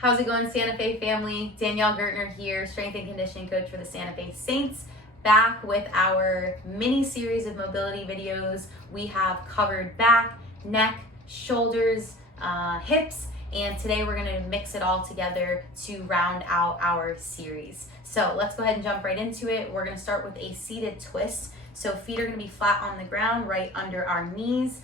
How's it going, Santa Fe family? Danielle Gertner here, strength and conditioning coach for the Santa Fe Saints. Back with our mini series of mobility videos. We have covered back, neck, shoulders, hips, and today we're going to mix it all together to round out our series. So let's go ahead and jump right into it. We're going to start with a seated twist. So feet are going to be flat on the ground, right under our knees.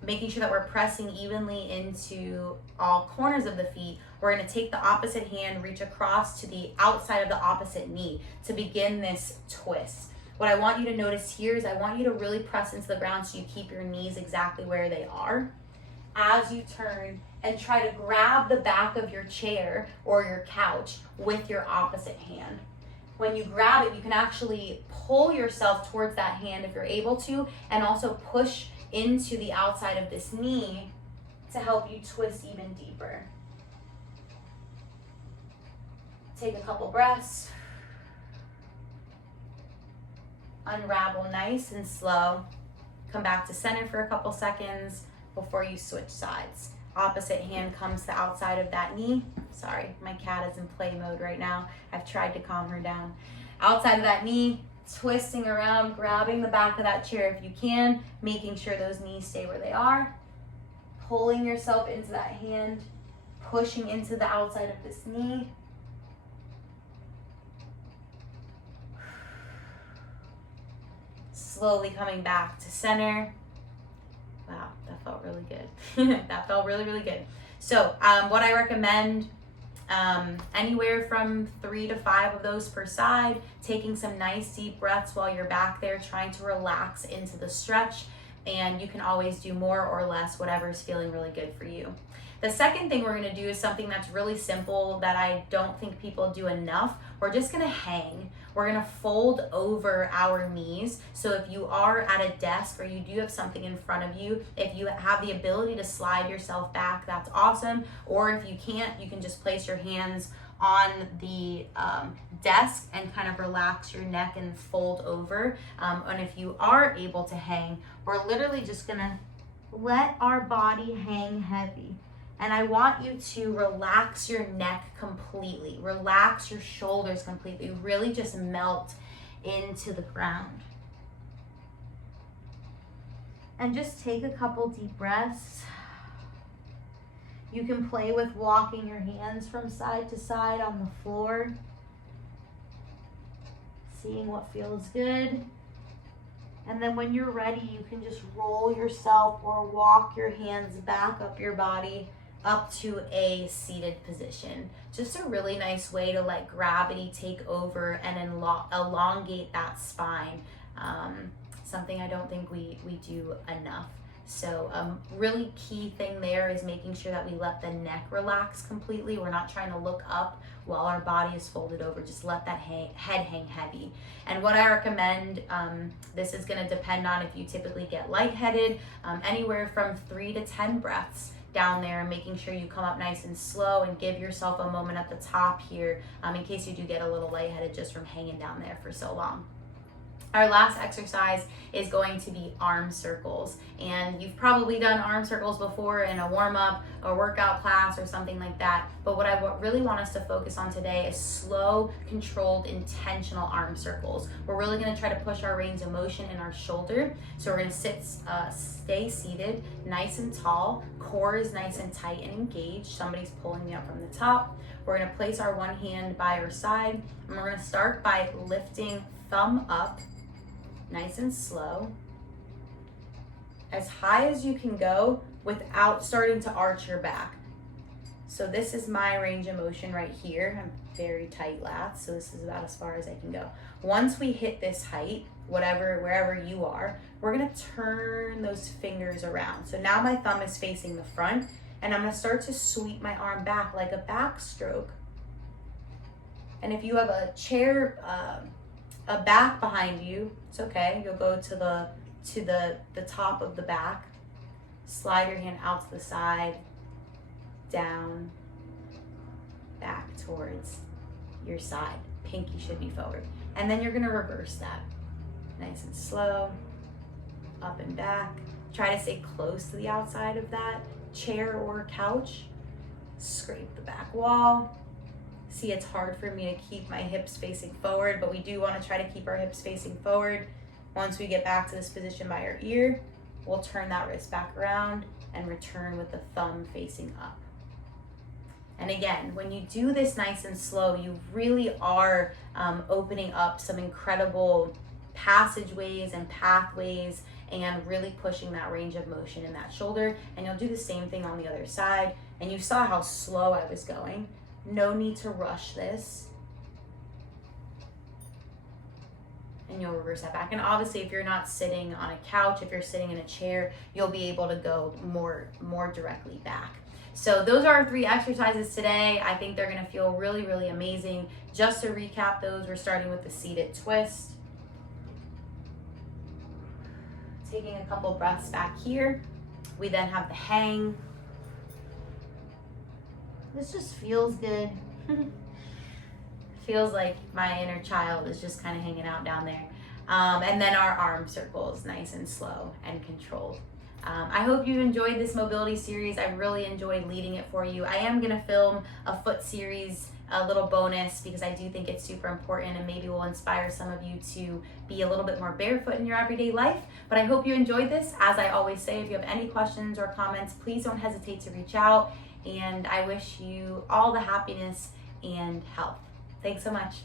Making sure that we're pressing evenly into all corners of the feet. We're going to take the opposite hand, reach across to the outside of the opposite knee to begin this twist. What I want you to notice here is I want you to really press into the ground so you keep your knees exactly where they are. As you turn and try to grab the back of your chair or your couch with your opposite hand. When you grab it, you can actually pull yourself towards that hand if you're able to, and also push into the outside of this knee to help you twist even deeper. Take a couple breaths. Unravel nice and slow. Come back to center for a couple seconds before you switch sides. Opposite hand comes to the outside of that knee. Sorry, my cat is in play mode right now. I've tried to calm her down. Outside of that knee, twisting around, grabbing the back of that chair if you can, making sure those knees stay where they are, pulling yourself into that hand, pushing into the outside of this knee. Slowly coming back to center. Wow, that felt really good. That felt really, really good. So what I recommend, anywhere from 3 to 5 of those per side, taking some nice deep breaths while you're back there, trying to relax into the stretch, and you can always do more or less, whatever's feeling really good for you. The second thing we're gonna do is something that's really simple that I don't think people do enough. We're just gonna hang. We're gonna fold over our knees. So if you are at a desk or you do have something in front of you, if you have the ability to slide yourself back, that's awesome. Or if you can't, you can just place your hands on the desk and kind of relax your neck and fold over. And if you are able to hang, we're literally just gonna let our body hang heavy. And I want you to relax your neck completely, relax your shoulders completely, really just melt into the ground. And just take a couple deep breaths. You can play with walking your hands from side to side on the floor, seeing what feels good. And then when you're ready, you can just roll yourself or walk your hands back up your body up to a seated position. Just a really nice way to let gravity take over and elongate that spine. Something I don't think we do enough. So really key thing there is making sure that we let the neck relax completely. We're not trying to look up while our body is folded over. Just let that head hang heavy. And what I recommend, this is gonna depend on if you typically get lightheaded, anywhere from 3 to 10 breaths down there, making sure you come up nice and slow and give yourself a moment at the top here in case you do get a little lightheaded just from hanging down there for so long. Our last exercise is going to be arm circles, and you've probably done arm circles before in a warm-up or workout class or something like that, but what I really want us to focus on today is slow, controlled, intentional arm circles. We're really going to try to push our range of motion in our shoulder, so we're going to stay seated nice and tall, core is nice and tight and engaged, somebody's pulling me up from the top. We're going to place our one hand by our side, and we're going to start by lifting thumb up, nice and slow, as high as you can go without starting to arch your back. So this is my range of motion right here. I'm very tight lats, so this is about as far as I can go. Once we hit this height, wherever you are, we're gonna turn those fingers around. So now my thumb is facing the front, and I'm gonna start to sweep my arm back like a backstroke. And if you have a chair, a back behind you, it's okay. You'll go to the top of the back, slide your hand out to the side, down, back towards your side. Pinky should be forward. And then you're gonna reverse that. Nice and slow, up and back. Try to stay close to the outside of that chair or couch. Scrape the back wall. See, it's hard for me to keep my hips facing forward, but we do want to try to keep our hips facing forward. Once we get back to this position by our ear, we'll turn that wrist back around and return with the thumb facing up. And again, when you do this nice and slow, you really are opening up some incredible passageways and pathways and really pushing that range of motion in that shoulder. And you'll do the same thing on the other side. And you saw how slow I was going. No need to rush this. And you'll reverse that back. And obviously, if you're not sitting on a couch, if you're sitting in a chair, you'll be able to go more directly back. So those are our 3 exercises today. I think they're gonna feel really, really amazing. Just to recap those, we're starting with the seated twist. Taking a couple breaths back here. We then have the hang. This just feels good. Feels like my inner child is just kind of hanging out down there. And then our arm circles, nice and slow and controlled. I hope you enjoyed this mobility series. I really enjoyed leading it for you. I am gonna film a foot series, a little bonus, because I do think it's super important and maybe will inspire some of you to be a little bit more barefoot in your everyday life. But I hope you enjoyed this. As I always say, if you have any questions or comments, please don't hesitate to reach out. And I wish you all the happiness and health. Thanks so much.